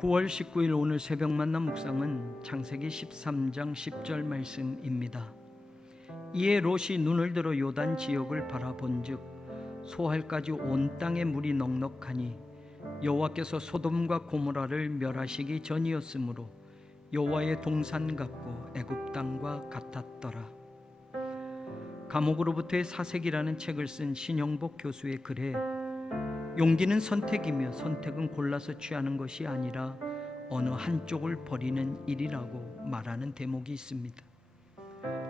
9월 19일 오늘 새벽 만남 묵상은 창세기 13장 10절 말씀입니다. 이에 롯이 눈을 들어 요단 지역을 바라본즉 소할까지 온 땅에 물이 넉넉하니 여호와께서 소돔과 고모라를 멸하시기 전이었으므로 여호와의 동산 같고 애굽 땅과 같았더라. 감옥으로부터의 사색이라는 책을 쓴 신영복 교수의 글에 용기는 선택이며 선택은 골라서 취하는 것이 아니라 어느 한쪽을 버리는 일이라고 말하는 대목이 있습니다.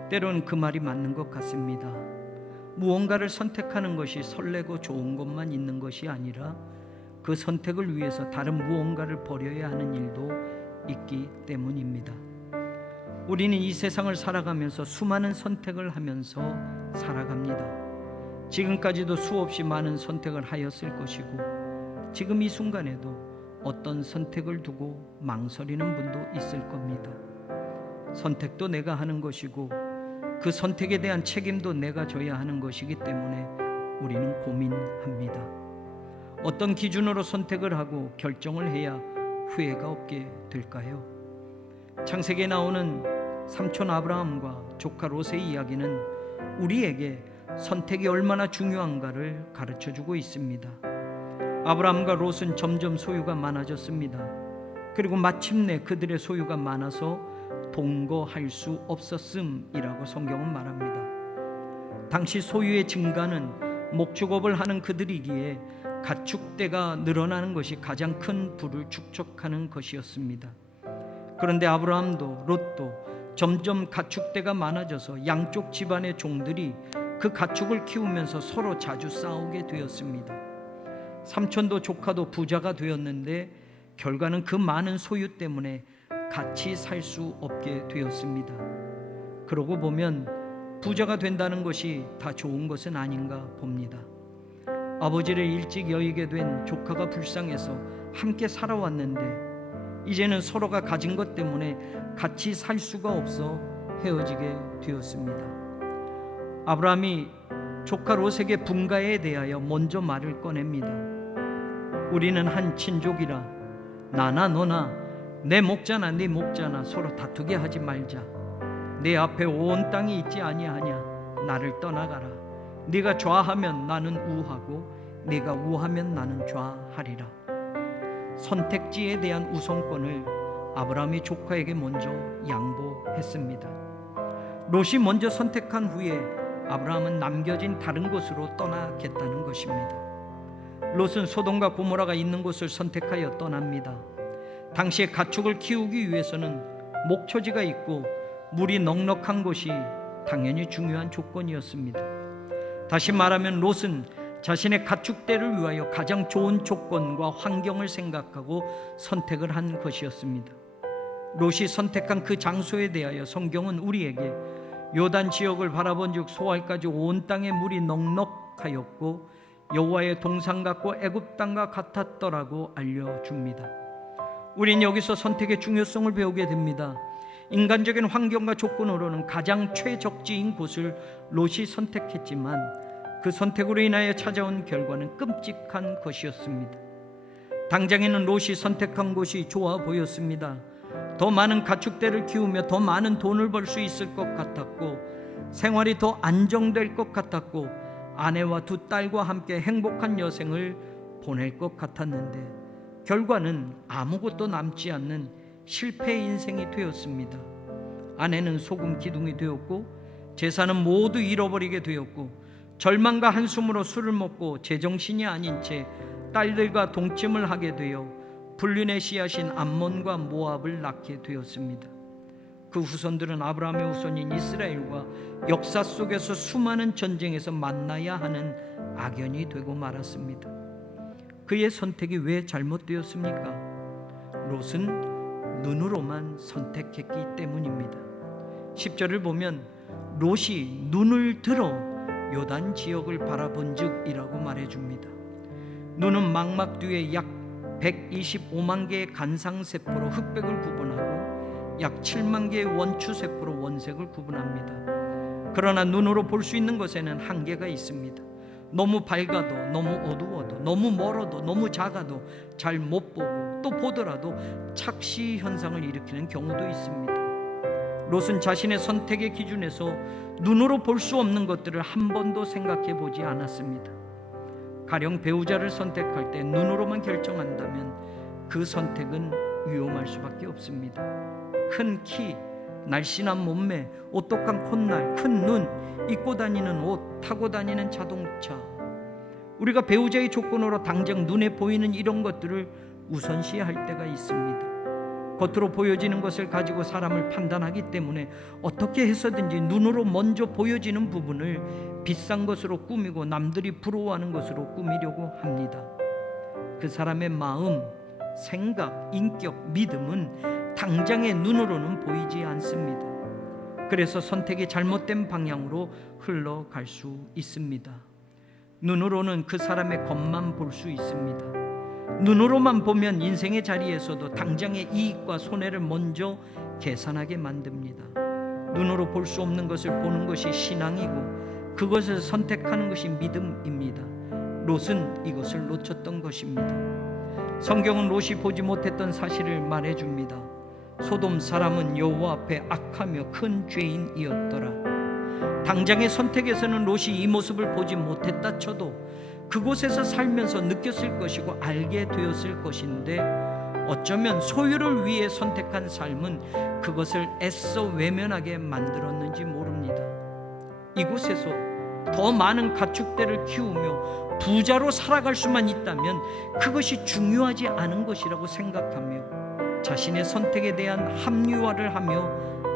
때론 그 말이 맞는 것 같습니다. 무언가를 선택하는 것이 설레고 좋은 것만 있는 것이 아니라 그 선택을 위해서 다른 무언가를 버려야 하는 일도 있기 때문입니다. 우리는 이 세상을 살아가면서 수많은 선택을 하면서 살아갑니다. 지금까지도 수없이 많은 선택을 하였을 것이고 지금 이 순간에도 어떤 선택을 두고 망설이는 분도 있을 겁니다. 선택도 내가 하는 것이고 그 선택에 대한 책임도 내가 져야 하는 것이기 때문에 우리는 고민합니다. 어떤 기준으로 선택을 하고 결정을 해야 후회가 없게 될까요? 창세기에 나오는 삼촌 아브라함과 조카 롯의 이야기는 우리에게 선택이 얼마나 중요한가를 가르쳐주고 있습니다. 아브라함과 롯은 점점 소유가 많아졌습니다. 그리고 마침내 그들의 소유가 많아서 동거할 수 없었음이라고 성경은 말합니다. 당시 소유의 증가는 목축업을 하는 그들이기에 가축대가 늘어나는 것이 가장 큰 부를 축적하는 것이었습니다. 그런데 아브라함도 롯도 점점 가축대가 많아져서 양쪽 집안의 종들이 그 가축을 키우면서 서로 자주 싸우게 되었습니다. 삼촌도 조카도 부자가 되었는데 결과는 그 많은 소유 때문에 같이 살 수 없게 되었습니다. 그러고 보면 부자가 된다는 것이 다 좋은 것은 아닌가 봅니다. 아버지를 일찍 여의게 된 조카가 불쌍해서 함께 살아왔는데 이제는 서로가 가진 것 때문에 같이 살 수가 없어 헤어지게 되었습니다. 아브라함이 조카 롯에게 분가에 대하여 먼저 말을 꺼냅니다. 우리는 한 친족이라 나나 너나 내 목자나 네 목자나 서로 다투게 하지 말자. 내 앞에 온 땅이 있지 아니하냐. 나를 떠나가라. 네가 좌하면 나는 우하고 네가 우하면 나는 좌하리라. 선택지에 대한 우선권을 아브라함이 조카에게 먼저 양보했습니다. 롯이 먼저 선택한 후에 아브라함은 남겨진 다른 곳으로 떠나겠다는 것입니다. 롯은 소돔과 고모라가 있는 곳을 선택하여 떠납니다. 당시에 가축을 키우기 위해서는 목초지가 있고 물이 넉넉한 곳이 당연히 중요한 조건이었습니다. 다시 말하면 롯은 자신의 가축대를 위하여 가장 좋은 조건과 환경을 생각하고 선택을 한 것이었습니다. 롯이 선택한 그 장소에 대하여 성경은 우리에게 요단 지역을 바라본즉 소알까지 온 땅에 물이 넉넉하였고 여호와의 동산 같고 애굽 땅과 같았더라고 알려줍니다. 우린 여기서 선택의 중요성을 배우게 됩니다. 인간적인 환경과 조건으로는 가장 최적지인 곳을 롯이 선택했지만 그 선택으로 인하여 찾아온 결과는 끔찍한 것이었습니다. 당장에는 롯이 선택한 곳이 좋아 보였습니다. 더 많은 가축대를 키우며 더 많은 돈을 벌 수 있을 것 같았고 생활이 더 안정될 것 같았고 아내와 두 딸과 함께 행복한 여생을 보낼 것 같았는데 결과는 아무것도 남지 않는 실패 인생이 되었습니다. 아내는 소금 기둥이 되었고 재산은 모두 잃어버리게 되었고 절망과 한숨으로 술을 먹고 제정신이 아닌 채 딸들과 동침을 하게 되어 불륜의 씨앗인 암몬과 모압을 낳게 되었습니다. 그 후손들은 아브라함의 후손인 이스라엘과 역사 속에서 수많은 전쟁에서 만나야 하는 악연이 되고 말았습니다. 그의 선택이 왜 잘못되었습니까? 롯은 눈으로만 선택했기 때문입니다. 10절을 보면 롯이 눈을 들어 요단 지역을 바라본즉 이라고 말해줍니다. 눈은 망막 뒤에 약 125만 개의 간상세포로 흑백을 구분하고 약 7만 개의 원추세포로 원색을 구분합니다. 그러나 눈으로 볼 수 있는 것에는 한계가 있습니다. 너무 밝아도, 너무 어두워도, 너무 멀어도, 너무 작아도 잘 못 보고, 또 보더라도 착시 현상을 일으키는 경우도 있습니다. 롯은 자신의 선택의 기준에서 눈으로 볼 수 없는 것들을 한 번도 생각해 보지 않았습니다. 가령 배우자를 선택할 때 눈으로만 결정한다면 그 선택은 위험할 수밖에 없습니다. 큰 키, 날씬한 몸매, 오똑한 콧날, 큰 눈, 입고 다니는 옷, 타고 다니는 자동차, 우리가 배우자의 조건으로 당장 눈에 보이는 이런 것들을 우선시할 때가 있습니다. 겉으로 보여지는 것을 가지고 사람을 판단하기 때문에 어떻게 해서든지 눈으로 먼저 보여지는 부분을 비싼 것으로 꾸미고 남들이 부러워하는 것으로 꾸미려고 합니다. 그 사람의 마음, 생각, 인격, 믿음은 당장의 눈으로는 보이지 않습니다. 그래서 선택이 잘못된 방향으로 흘러갈 수 있습니다. 눈으로는 그 사람의 겉만 볼 수 있습니다. 눈으로만 보면 인생의 자리에서도 당장의 이익과 손해를 먼저 계산하게 만듭니다. 눈으로 볼 수 없는 것을 보는 것이 신앙이고 그것을 선택하는 것이 믿음입니다. 롯은 이것을 놓쳤던 것입니다. 성경은 롯이 보지 못했던 사실을 말해줍니다. 소돔 사람은 여호와 앞에 악하며 큰 죄인이었더라. 당장의 선택에서는 롯이 이 모습을 보지 못했다 쳐도 그곳에서 살면서 느꼈을 것이고 알게 되었을 것인데, 어쩌면 소유를 위해 선택한 삶은 그것을 애써 외면하게 만들었는지 모릅니다. 이곳에서 더 많은 가축대를 키우며 부자로 살아갈 수만 있다면 그것이 중요하지 않은 것이라고 생각하며 자신의 선택에 대한 합리화를 하며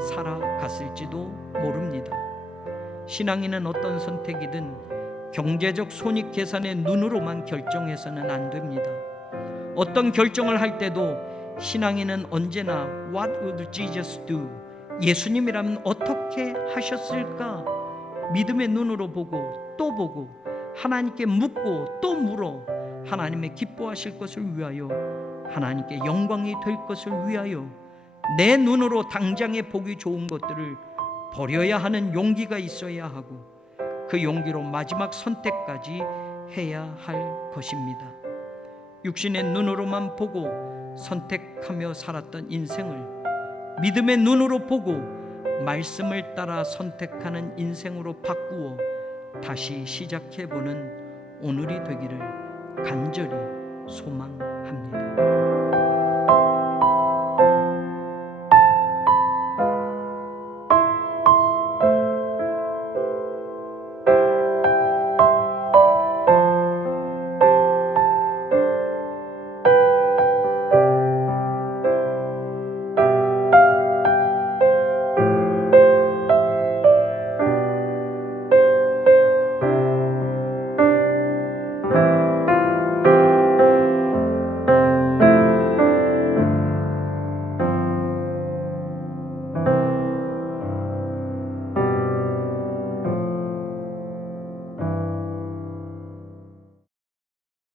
살아갔을지도 모릅니다. 신앙인은 어떤 선택이든 경제적 손익 계산의 눈으로만 결정해서는 안 됩니다. 어떤 결정을 할 때도 신앙인은 언제나 What would Jesus do? 예수님이라면 어떻게 하셨을까? 믿음의 눈으로 보고 또 보고 하나님께 묻고 또 물어 하나님의 기뻐하실 것을 위하여, 하나님께 영광이 될 것을 위하여 내 눈으로 당장에 보기 좋은 것들을 버려야 하는 용기가 있어야 하고 그 용기로 마지막 선택까지 해야 할 것입니다. 육신의 눈으로만 보고 선택하며 살았던 인생을 믿음의 눈으로 보고 말씀을 따라 선택하는 인생으로 바꾸어 다시 시작해보는 오늘이 되기를 간절히 소망합니다.